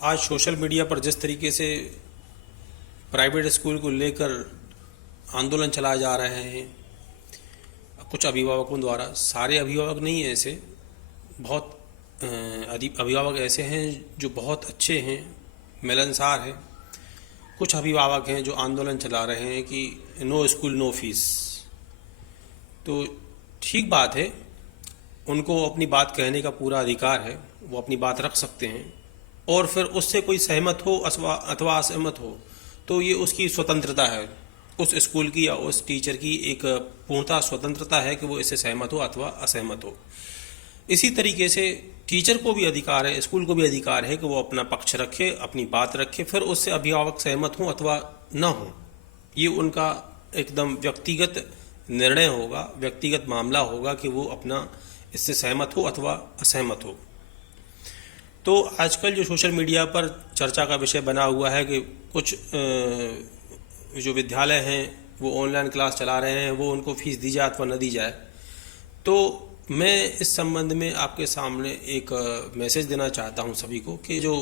आज social media पर जिस तरीके से प्राइवेट स्कूल को लेकर आंदोलन चलाए जा रहे हैं कुछ अभिभावकों द्वारा, सारे अभिभावक नहीं हैं ऐसे, बहुत अभिभावक ऐसे हैं जो बहुत अच्छे हैं, मिलनसार हैं। कुछ अभिभावक हैं जो आंदोलन चला रहे हैं कि नो स्कूल नो फीस। तो ठीक बात है, उनको अपनी बात कहने का पूरा अधिकार है, वो अपनी बात रख सकते हैं और फिर उससे कोई सहमत हो अथवा असहमत हो तो ये उसकी स्वतंत्रता है। उस स्कूल की या उस टीचर की एक पूर्णतः स्वतंत्रता है कि वो इससे सहमत हो अथवा असहमत हो। इसी तरीके से टीचर को भी अधिकार है, स्कूल को भी अधिकार है कि वो अपना पक्ष रखे, अपनी बात रखे, फिर उससे अभिभावक सहमत हो अथवा न हो। ये उनका एकदम व्यक्तिगत निर्णय होगा, व्यक्तिगत मामला होगा कि वो अपना इससे सहमत हो अथवा असहमत हो। तो आजकल जो सोशल मीडिया पर चर्चा का विषय बना हुआ है कि कुछ जो विद्यालय हैं वो ऑनलाइन क्लास चला रहे हैं, वो उनको फीस दी जाए अथवा न दी जाए। तो मैं इस संबंध में आपके सामने एक मैसेज देना चाहता हूं सभी को कि जो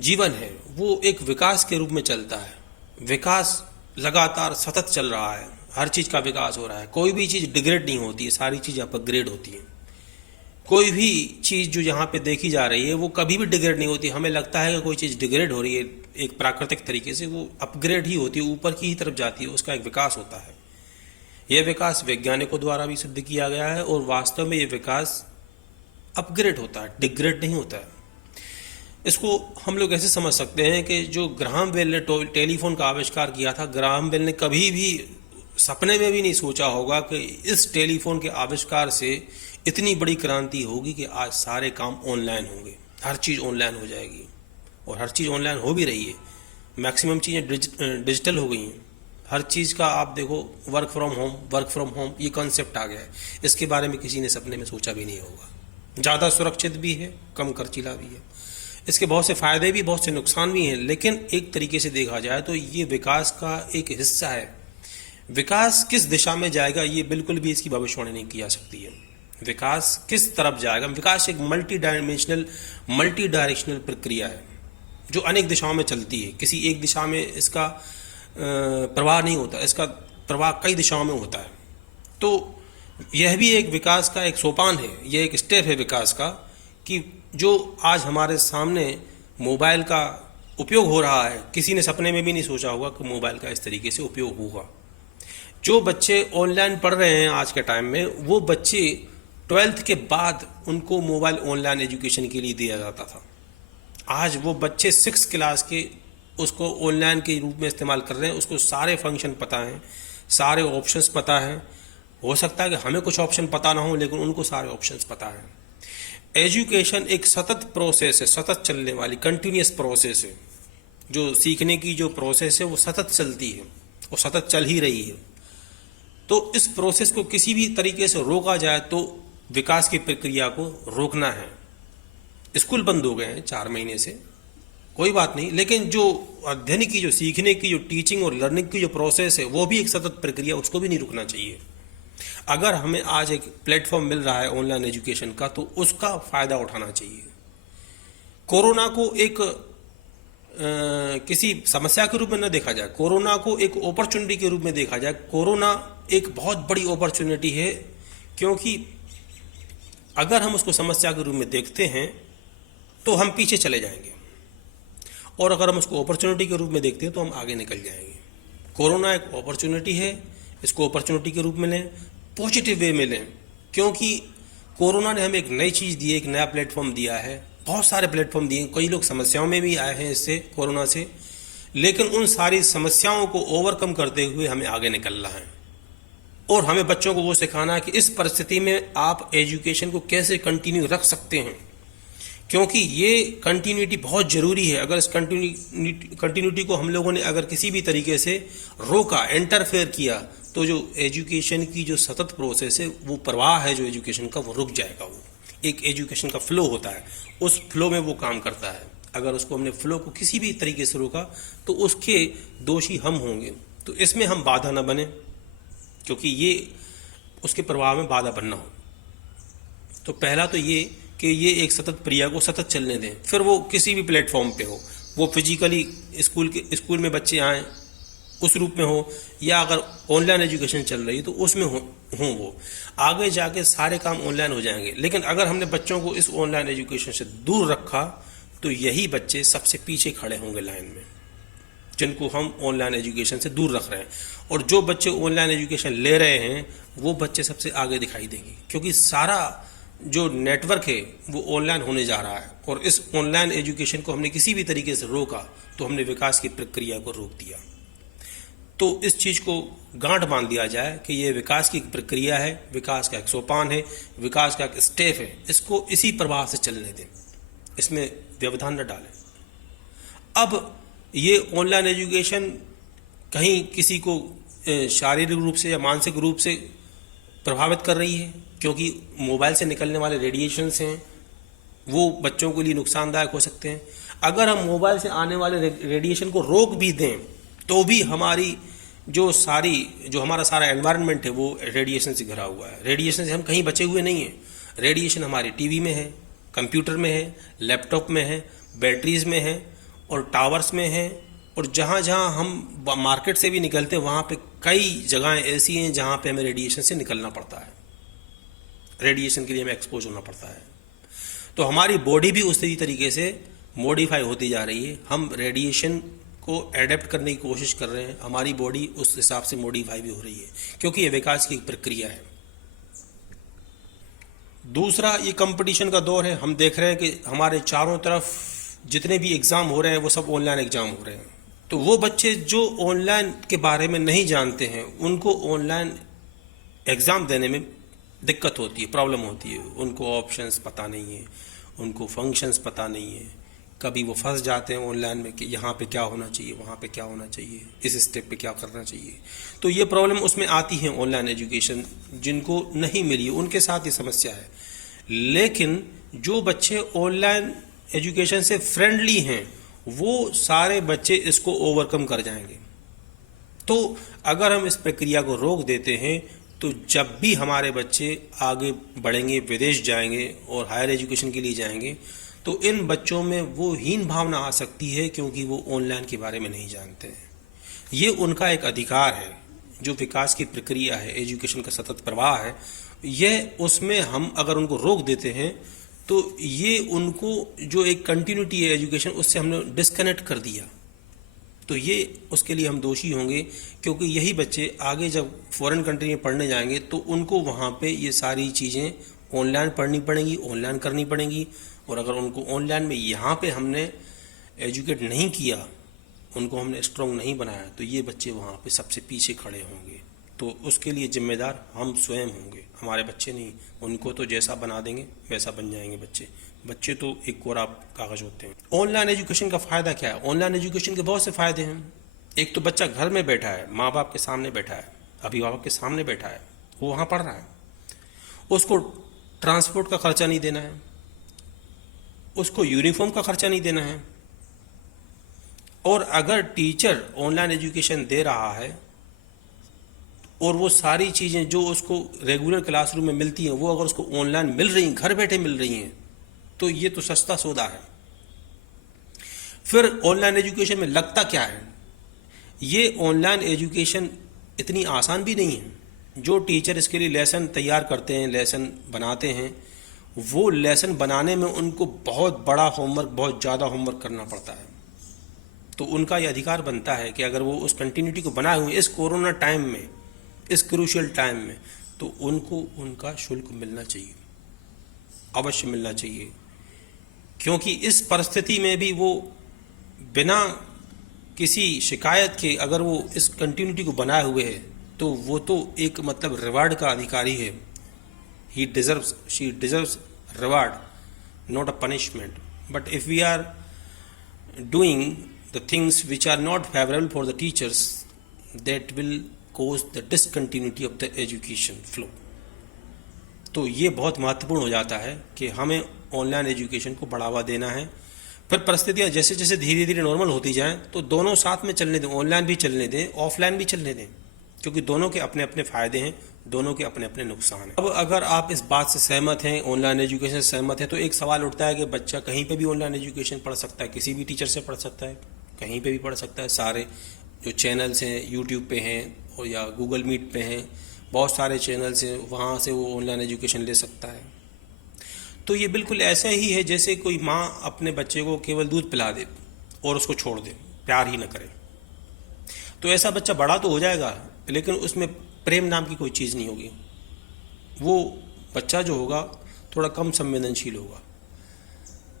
जीवन है वो एक विकास के रूप में चलता है। विकास लगातार सतत चल रहा है, हर चीज़ का विकास हो रहा है। कोई भी चीज़ डिग्रेड नहीं होती है, सारी चीज़ अपग्रेड होती है। कोई भी चीज़ जो यहाँ पे देखी जा रही है वो कभी भी डिग्रेड नहीं होती। हमें लगता है कि कोई चीज़ डिग्रेड हो रही है एक प्राकृतिक तरीके से, वो अपग्रेड ही होती है, ऊपर की ही तरफ जाती है, उसका एक विकास होता है। यह विकास वैज्ञानिकों द्वारा भी सिद्ध किया गया है और वास्तव में ये विकास अपग्रेड होता है, डिग्रेड नहीं होता है। इसको हम लोग ऐसे समझ सकते हैं कि जो ग्राहम बेल ने टेलीफोन का आविष्कार किया था, ग्राहम बेल ने कभी भी सपने में भी नहीं सोचा होगा कि इस टेलीफोन के आविष्कार से इतनी बड़ी क्रांति होगी कि आज सारे काम ऑनलाइन होंगे, हर चीज़ ऑनलाइन हो जाएगी और हर चीज़ ऑनलाइन हो भी रही है। मैक्सिमम चीज़ें डिजिटल हो गई हैं। हर चीज़ का आप देखो, वर्क फ्रॉम होम ये कॉन्सेप्ट आ गया है। इसके बारे में किसी ने सपने में सोचा भी नहीं होगा। ज़्यादा सुरक्षित भी है, कम खर्चीला भी है। इसके बहुत से फ़ायदे भी, बहुत से नुकसान भी हैं, लेकिन एक तरीके से देखा जाए तो ये विकास का एक हिस्सा है। विकास किस दिशा में जाएगा ये बिल्कुल भी इसकी भविष्यवाणी नहीं की जा सकती है। विकास किस तरफ जाएगा, विकास एक मल्टी डायरेक्शनल प्रक्रिया है जो अनेक दिशाओं में चलती है। किसी एक दिशा में इसका प्रवाह नहीं होता, इसका प्रवाह कई दिशाओं में होता है। तो यह भी एक विकास का एक सोपान है, यह एक स्टेप है विकास का कि जो आज हमारे सामने मोबाइल का उपयोग हो रहा है, किसी ने सपने में भी नहीं सोचा होगा कि मोबाइल का इस तरीके से उपयोग होगा। जो बच्चे ऑनलाइन पढ़ रहे हैं आज के टाइम में, वो बच्चे 12th के बाद उनको मोबाइल ऑनलाइन एजुकेशन के लिए दिया जाता था। आज वो बच्चे 6 क्लास के उसको ऑनलाइन के रूप में इस्तेमाल कर रहे हैं। उसको सारे फंक्शन पता हैं, सारे ऑप्शंस पता हैं। हो सकता है कि हमें कुछ ऑप्शन पता ना हो, लेकिन उनको सारे ऑप्शंस पता हैं। एजुकेशन एक सतत प्रोसेस है, सतत चलने वाली कंटिन्यूस प्रोसेस है। जो सीखने की जो प्रोसेस है वो सतत चलती है और सतत चल ही रही है। तो इस प्रोसेस को किसी भी तरीके से रोका जाए तो विकास की प्रक्रिया को रोकना है। स्कूल बंद हो गए हैं 4 महीने से, कोई बात नहीं, लेकिन जो अध्ययन की, जो सीखने की, जो टीचिंग और लर्निंग की जो प्रोसेस है वो भी एक सतत प्रक्रिया, उसको भी नहीं रुकना चाहिए। अगर हमें आज एक प्लेटफॉर्म मिल रहा है ऑनलाइन एजुकेशन का तो उसका फायदा उठाना चाहिए। कोरोना को एक किसी समस्या के रूप में न देखा जाए, कोरोना को एक अपॉर्चुनिटी के रूप में देखा जाए। कोरोना एक बहुत बड़ी अपॉर्चुनिटी है, क्योंकि अगर हम उसको समस्या के रूप में देखते हैं तो हम पीछे चले जाएंगे, और अगर हम उसको अपॉर्चुनिटी के रूप में देखते हैं तो हम आगे निकल जाएंगे। कोरोना एक अपॉर्चुनिटी है, इसको अपॉर्चुनिटी के रूप में लें, पॉजिटिव वे में लें, क्योंकि कोरोना ने हमें एक नई चीज़ दी है, एक नया प्लेटफॉर्म दिया है। बहुत सारे प्लेटफॉर्म दिए, कई लोग समस्याओं में भी आए हैं इससे, कोरोना से, लेकिन उन सारी समस्याओं को ओवरकम करते हुए हमें आगे निकलना है। और हमें बच्चों को वो सिखाना है कि इस परिस्थिति में आप एजुकेशन को कैसे कंटिन्यू रख सकते हैं, क्योंकि ये कंटिन्यूटी बहुत ज़रूरी है। अगर इस कंटिन्यूटी को हम लोगों ने अगर किसी भी तरीके से रोका, इंटरफेयर किया, तो जो एजुकेशन की जो सतत प्रोसेस है, वो प्रवाह है जो एजुकेशन का, वो रुक जाएगा। वो एक एजुकेशन का फ्लो होता है, उस फ्लो में वो काम करता है। अगर उसको हमने फ्लो को किसी भी तरीके से रोका तो उसके दोषी हम होंगे। तो इसमें हम बाधा न बने, क्योंकि ये उसके प्रवाह में बाधा बनना हो। तो पहला तो ये कि ये एक सतत प्रक्रिया को सतत चलने दें, फिर वो किसी भी प्लेटफॉर्म पे हो, वो फिजिकली स्कूल में बच्चे आएँ उस रूप में हो, या अगर ऑनलाइन एजुकेशन चल रही है तो उसमें हो वो आगे जाके सारे काम ऑनलाइन हो जाएंगे। लेकिन अगर हमने बच्चों को इस ऑनलाइन एजुकेशन से दूर रखा तो यही बच्चे सबसे पीछे खड़े होंगे लाइन में, जिनको हम ऑनलाइन एजुकेशन से दूर रख रहे हैं। और जो बच्चे ऑनलाइन एजुकेशन ले रहे हैं वो बच्चे सबसे आगे दिखाई देंगे, क्योंकि सारा जो नेटवर्क है वो ऑनलाइन होने जा रहा है। और इस ऑनलाइन एजुकेशन को हमने किसी भी तरीके से रोका तो हमने विकास की प्रक्रिया को रोक दिया। तो इस चीज़ को गांठ बांध दिया जाए कि ये विकास की प्रक्रिया है, विकास का एक सोपान है, विकास का एक स्टेप है, इसको इसी प्रवाह से चलने दें, इसमें व्यवधान न डालें। अब ये ऑनलाइन एजुकेशन कहीं किसी को शारीरिक रूप से या मानसिक रूप से प्रभावित कर रही है, क्योंकि मोबाइल से निकलने वाले रेडिएशंस हैं वो बच्चों के लिए नुकसानदायक हो सकते हैं। अगर हम मोबाइल से आने वाले रेडिएशन को रोक भी दें तो भी हमारी जो हमारा सारा एनवायरनमेंट है वो रेडिएशन से घिरा हुआ है। रेडिएशन से हम कहीं बचे हुए नहीं हैं। रेडिएशन हमारी टीवी में है, कंप्यूटर में है, लैपटॉप में है, बैटरीज में है और टावर्स में है, और जहाँ जहाँ हम मार्केट से भी निकलते हैं वहाँ पे कई जगहें ऐसी हैं जहाँ पे हमें रेडिएशन से निकलना पड़ता है, रेडिएशन के लिए हमें एक्सपोज होना पड़ता है। तो हमारी बॉडी भी उसी तरीके से मॉडिफाई होती जा रही है। हम रेडिएशन को एडेप्ट करने की कोशिश कर रहे हैं, हमारी बॉडी उस हिसाब से मॉडिफाई भी हो रही है, क्योंकि ये विकास की प्रक्रिया है। दूसरा, ये कंपटीशन का दौर है। हम देख रहे हैं कि हमारे चारों तरफ जितने भी एग्ज़ाम हो रहे हैं वो सब ऑनलाइन एग्ज़ाम हो रहे हैं। तो वो बच्चे जो ऑनलाइन के बारे में नहीं जानते हैं उनको ऑनलाइन एग्ज़ाम देने में दिक्कत होती है, प्रॉब्लम होती है। उनको ऑप्शंस पता नहीं है, उनको फंक्शंस पता नहीं है, कभी वो फंस जाते हैं ऑनलाइन में कि यहाँ पे क्या होना चाहिए, वहाँ पे क्या होना चाहिए, इस स्टेप पे क्या करना चाहिए। तो ये प्रॉब्लम उसमें आती है। ऑनलाइन एजुकेशन जिनको नहीं मिली उनके साथ ये समस्या है। लेकिन जो बच्चे ऑनलाइन एजुकेशन से फ्रेंडली हैं वो सारे बच्चे इसको ओवरकम कर जाएंगे। तो अगर हम इस प्रक्रिया को रोक देते हैं तो जब भी हमारे बच्चे आगे बढ़ेंगे, विदेश जाएंगे और हायर एजुकेशन के लिए जाएंगे, तो इन बच्चों में वो हीन भावना आ सकती है, क्योंकि वो ऑनलाइन के बारे में नहीं जानते हैं। ये उनका एक अधिकार है, जो विकास की प्रक्रिया है, एजुकेशन का सतत प्रवाह है। यह उसमें हम अगर उनको रोक देते हैं तो ये उनको जो एक कंटिन्यूटी है एजुकेशन, उससे हमने डिस्कनेक्ट कर दिया। तो ये उसके लिए हम दोषी होंगे, क्योंकि यही बच्चे आगे जब फॉरेन कंट्री में पढ़ने जाएंगे तो उनको वहाँ पे ये सारी चीज़ें ऑनलाइन पढ़नी पड़ेंगी, ऑनलाइन करनी पड़ेंगी। और अगर उनको ऑनलाइन में यहाँ पे हमने एजुकेट नहीं किया, उनको हमने स्ट्रॉन्ग नहीं बनाया, तो ये बच्चे वहाँ पे सबसे पीछे खड़े होंगे। तो उसके लिए जिम्मेदार हम स्वयं होंगे, हमारे बच्चे नहीं। उनको तो जैसा बना देंगे वैसा बन जाएंगे बच्चे। बच्चे तो एक कोरा कागज होते हैं। ऑनलाइन एजुकेशन का फ़ायदा क्या है? ऑनलाइन एजुकेशन के बहुत से फ़ायदे हैं। एक तो बच्चा घर में बैठा है, माँ बाप के सामने बैठा है, अभिभावक के सामने बैठा है, वो वहाँ पढ़ रहा है। उसको ट्रांसपोर्ट का खर्चा नहीं देना है, उसको यूनिफॉर्म का खर्चा नहीं देना है। और अगर टीचर ऑनलाइन एजुकेशन दे रहा है और वो सारी चीज़ें जो उसको रेगुलर क्लासरूम में मिलती हैं वो अगर उसको ऑनलाइन मिल रही हैं, घर बैठे मिल रही हैं, तो ये तो सस्ता सौदा है। फिर ऑनलाइन एजुकेशन में लगता क्या है? ये ऑनलाइन एजुकेशन इतनी आसान भी नहीं है। जो टीचर इसके लिए लेसन तैयार करते हैं, लेसन बनाते हैं, वो लेसन बनाने में उनको बहुत बड़ा होमवर्क, बहुत ज़्यादा होमवर्क करना पड़ता है। तो उनका ये अधिकार बनता है कि अगर वो उस कंटिन्यूटी को बनाए हुए इस कोरोना टाइम में, इस क्रूशियल टाइम में, तो उनको उनका शुल्क मिलना चाहिए, अवश्य मिलना चाहिए। क्योंकि इस परिस्थिति में भी वो बिना किसी शिकायत के अगर वो इस कंटिन्यूटी को बनाए हुए है तो वो तो एक मतलब रिवार्ड का अधिकारी है। he deserves, she deserves reward, not a punishment. But if we are doing the things which are not favorable for the teachers, that will cause the discontinuity of the education flow. तो ये बहुत महत्वपूर्ण हो जाता है कि हमें online education को बढ़ावा देना है। फिर परिस्थितियाँ जैसे जैसे धीरे धीरे नॉर्मल होती जाएं तो दोनों साथ में चलने दें, ऑनलाइन भी चलने दें, ऑफलाइन भी चलने दें, क्योंकि दोनों के अपने अपने फ़ायदे हैं, दोनों के अपने अपने नुकसान हैं। अब अगर आप इस बात से सहमत हैं, ऑनलाइन एजुकेशन से सहमत हैं, तो एक सवाल उठता है कि बच्चा कहीं पे भी ऑनलाइन एजुकेशन पढ़ सकता है, किसी भी टीचर से पढ़ सकता है, कहीं पे भी पढ़ सकता है। सारे जो चैनल्स हैं यूट्यूब पे हैं और या गूगल मीट पे हैं, बहुत सारे चैनल्स हैं, वहाँ से वो ऑनलाइन एजुकेशन ले सकता है। तो ये बिल्कुल ऐसा ही है जैसे कोई माँ अपने बच्चे को केवल दूध पिला दे और उसको छोड़ दे, प्यार ही न करे। तो ऐसा बच्चा बड़ा तो हो जाएगा, लेकिन उसमें प्रेम नाम की कोई चीज़ नहीं होगी। वो बच्चा जो होगा थोड़ा कम संवेदनशील होगा।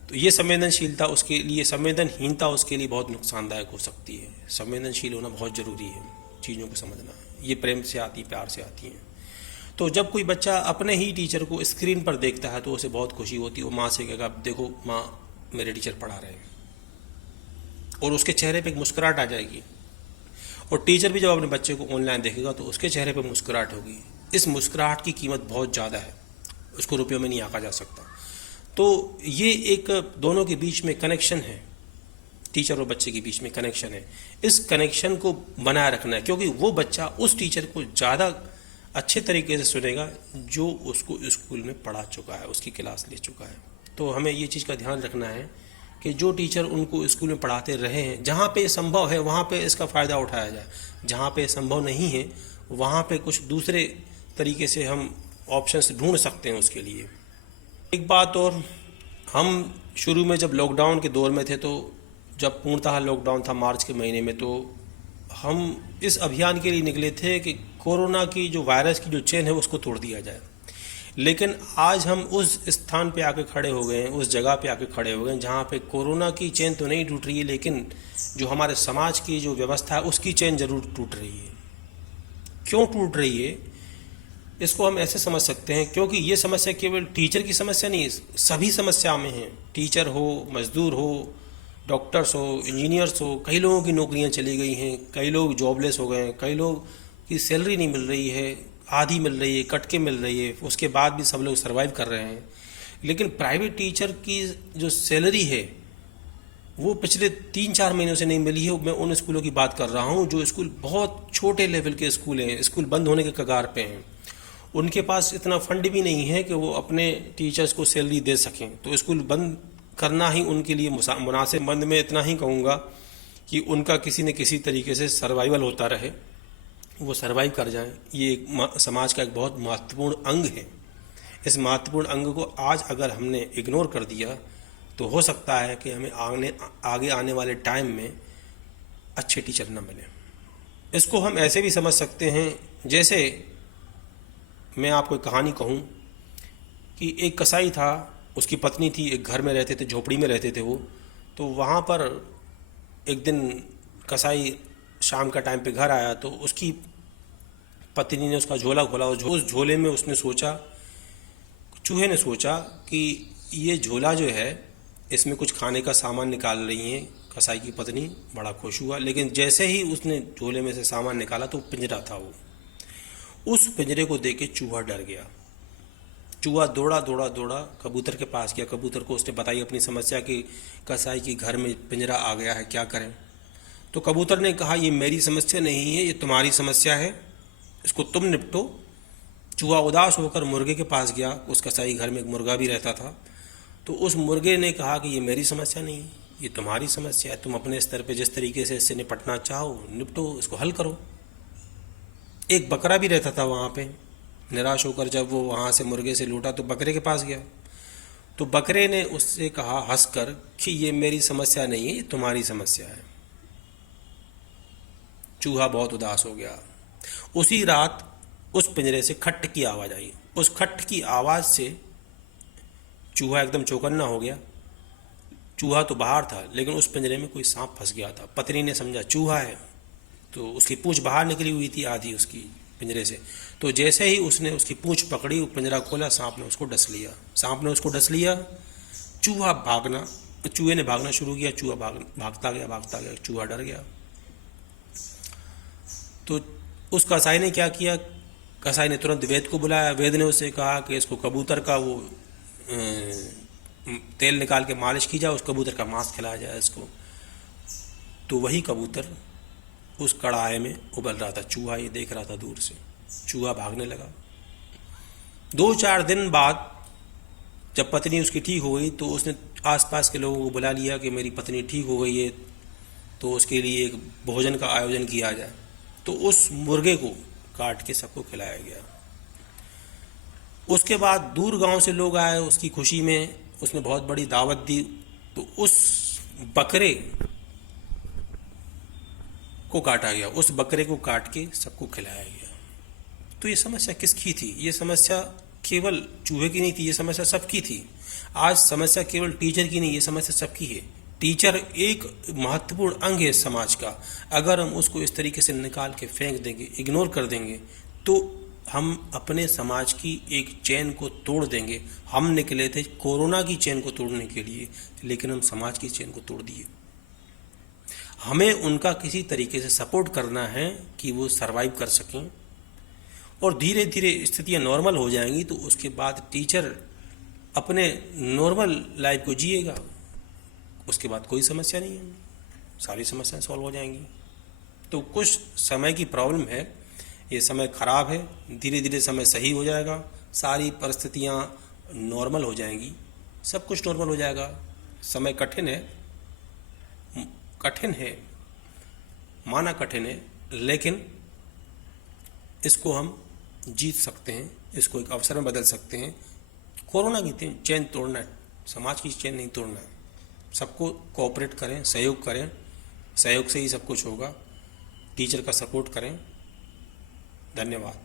तो ये संवेदनशीलता उसके लिए, संवेदनहीनता उसके लिए बहुत नुकसानदायक हो सकती है। संवेदनशील होना बहुत ज़रूरी है, चीज़ों को समझना। ये प्रेम से आती, प्यार से आती हैं। तो जब कोई बच्चा अपने ही टीचर को स्क्रीन पर देखता है तो उसे बहुत खुशी होती है। वो माँ से कहेगा, देखो माँ मेरे टीचर पढ़ा रहे हैं, और उसके चेहरे पे एक मुस्कुराहट आ जाएगी। और टीचर भी जब अपने बच्चे को ऑनलाइन देखेगा तो उसके चेहरे पे मुस्कुराहट होगी। इस मुस्कुराहट की कीमत बहुत ज़्यादा है, उसको रुपयों में नहीं आंका जा सकता। तो ये एक दोनों के बीच में कनेक्शन है, टीचर और बच्चे के बीच में कनेक्शन है। इस कनेक्शन को बनाए रखना है, क्योंकि वो बच्चा उस टीचर को ज़्यादा अच्छे तरीके से सुनेगा जो उसको स्कूल में पढ़ा चुका है, उसकी क्लास ले चुका है। तो हमें ये चीज़ का ध्यान रखना है कि जो टीचर उनको स्कूल में पढ़ाते रहे हैं, जहाँ पे संभव है वहाँ पे इसका फ़ायदा उठाया जाए। जहाँ पे संभव नहीं है वहाँ पे कुछ दूसरे तरीके से हम ऑप्शंस ढूंढ सकते हैं उसके लिए। एक बात और, हम शुरू में जब लॉकडाउन के दौर में थे, तो जब पूर्णतः लॉकडाउन था मार्च के महीने में, तो हम इस अभियान के लिए निकले थे कि कोरोना की जो वायरस की जो चेन है उसको तोड़ दिया जाए। लेकिन आज हम उस स्थान पे आके खड़े हो गए हैं, उस जगह पे आके खड़े हो गए हैं जहाँ पे कोरोना की चेन तो नहीं टूट रही है, लेकिन जो हमारे समाज की जो व्यवस्था है उसकी चेन जरूर टूट रही है। क्यों टूट रही है इसको हम ऐसे समझ सकते हैं, क्योंकि ये समस्या केवल टीचर की समस्या नहीं है, सभी समस्या में है। टीचर हो, मजदूर हो, डॉक्टर्स हो, इंजीनियर्स हो, कई लोगों की नौकरियां चली गई हैं, कई लोग जॉबलेस हो गए हैं, कई लोग की सैलरी नहीं मिल रही है, आधी मिल रही है, कट के मिल रही है, उसके बाद भी सब लोग सर्वाइव कर रहे हैं। लेकिन प्राइवेट टीचर की जो सैलरी है वो पिछले 3-4 महीनों से नहीं मिली है। मैं उन स्कूलों की बात कर रहा हूँ जो स्कूल बहुत छोटे लेवल के स्कूल हैं, स्कूल बंद होने के कगार पे हैं। उनके पास इतना फंड भी नहीं है कि वो अपने टीचर्स को सैलरी दे सकें। तो स्कूल बंद करना ही उनके लिए मुनासिब। बंद में इतना ही कहूँगा कि उनका किसी न किसी तरीके से सर्वाइवल होता रहे, वो सर्वाइव कर जाएं। ये एक समाज का एक बहुत महत्वपूर्ण अंग है। इस महत्वपूर्ण अंग को आज अगर हमने इग्नोर कर दिया तो हो सकता है कि हमें आगे आने वाले टाइम में अच्छे टीचर न मिले। इसको हम ऐसे भी समझ सकते हैं, जैसे मैं आपको एक कहानी कहूँ कि एक कसाई था, उसकी पत्नी थी, एक घर में रहते थे, झोपड़ी में रहते थे वो। तो वहाँ पर एक दिन कसाई शाम का टाइम पे घर आया तो उसकी पत्नी ने उसका झोला खोला। उस झोले में उसने सोचा, चूहे ने सोचा कि ये झोला जो है इसमें कुछ खाने का सामान निकाल रही है कसाई की पत्नी। बड़ा खुश हुआ, लेकिन जैसे ही उसने झोले में से सामान निकाला तो पिंजरा था वो। उस पिंजरे को देख के चूहा डर गया। चूहा दौड़ा दौड़ा दौड़ा कबूतर के पास गया। कबूतर को उसने बताई अपनी समस्या कि कसाई के घर में पिंजरा आ गया है, क्या करें। तो कबूतर ने कहा, ये मेरी समस्या नहीं है, ये तुम्हारी समस्या है, इसको तुम निपटो। चूहा उदास होकर मुर्गे के पास गया। उस कसाई घर में एक मुर्गा भी रहता था। तो उस मुर्गे ने कहा कि ये मेरी समस्या नहीं, ये तुम्हारी समस्या है, तुम अपने स्तर पे जिस तरीके से इससे निपटना चाहो निपटो, इसको हल करो। एक बकरा भी रहता था वहाँ पे। निराश होकर जब वो वहाँ से मुर्गे से लौटा तो बकरे के पास गया। तो बकरे ने उससे कहा हंसकर कि ये मेरी समस्या नहीं है, ये तुम्हारी समस्या है। चूहा बहुत उदास हो गया। उसी रात उस पिंजरे से खट की आवाज़ आई। उस खट की आवाज़ से चूहा एकदम चौकन्ना हो गया। चूहा तो बाहर था, लेकिन उस पिंजरे में कोई सांप फंस गया था। पत्नी ने समझा चूहा है, तो उसकी पूंछ बाहर निकली हुई थी आधी उसकी पिंजरे से। तो जैसे ही उसने उसकी पूंछ पकड़ी, पिंजरा खोला, सांप ने उसको डस लिया। सांप ने उसको डस लिया। चूहे ने भागना शुरू किया। चूहा भागता गया, चूहा डर गया। तो उस कसाई ने क्या किया, कसाई ने तुरंत वेद को बुलाया। वेद ने उससे कहा कि इसको कबूतर का वो तेल निकाल के मालिश की जाए, उस कबूतर का मांस खिलाया जाए इसको। तो वही कबूतर उस कढ़ाई में उबल रहा था। चूहा ये देख रहा था दूर से। चूहा भागने लगा। 2-4 दिन बाद जब पत्नी उसकी ठीक हो गई तो उसने आसपास के लोगों को बुला लिया कि मेरी पत्नी ठीक हो गई है, तो उसके लिए एक भोजन का आयोजन किया जाए। तो उस मुर्गे को काट के सबको खिलाया गया। उसके बाद दूर गांव से लोग आए उसकी खुशी में, उसने बहुत बड़ी दावत दी, तो उस बकरे को काटा गया, उस बकरे को काट के सबको खिलाया गया। तो ये समस्या किसकी थी? ये समस्या केवल चूहे की नहीं थी, ये समस्या सबकी थी। आज समस्या केवल टीचर की नहीं, ये समस्या सबकी है। टीचर एक महत्वपूर्ण अंग है समाज का। अगर हम उसको इस तरीके से निकाल के फेंक देंगे, इग्नोर कर देंगे, तो हम अपने समाज की एक चेन को तोड़ देंगे। हम निकले थे कोरोना की चेन को तोड़ने के लिए, लेकिन हम समाज की चेन को तोड़ दिए। हमें उनका किसी तरीके से सपोर्ट करना है कि वो सरवाइव कर सकें, और धीरे धीरे स्थितियां नॉर्मल हो जाएंगी तो उसके बाद टीचर अपने नॉर्मल लाइफ को जिएगा। उसके बाद कोई समस्या नहीं है, सारी समस्याएं सॉल्व हो जाएंगी। तो कुछ समय की प्रॉब्लम है, ये समय खराब है, धीरे धीरे समय सही हो जाएगा, सारी परिस्थितियां नॉर्मल हो जाएंगी, सब कुछ नॉर्मल हो जाएगा। समय कठिन है, माना कठिन है, लेकिन इसको हम जीत सकते हैं, इसको एक अवसर में बदल सकते हैं। कोरोना की चेन तोड़ना है, समाज की चेन नहीं तोड़ना है। सबको कोऑपरेट करें, सहयोग करें, सहयोग से ही सब कुछ होगा। टीचर का सपोर्ट करें। धन्यवाद।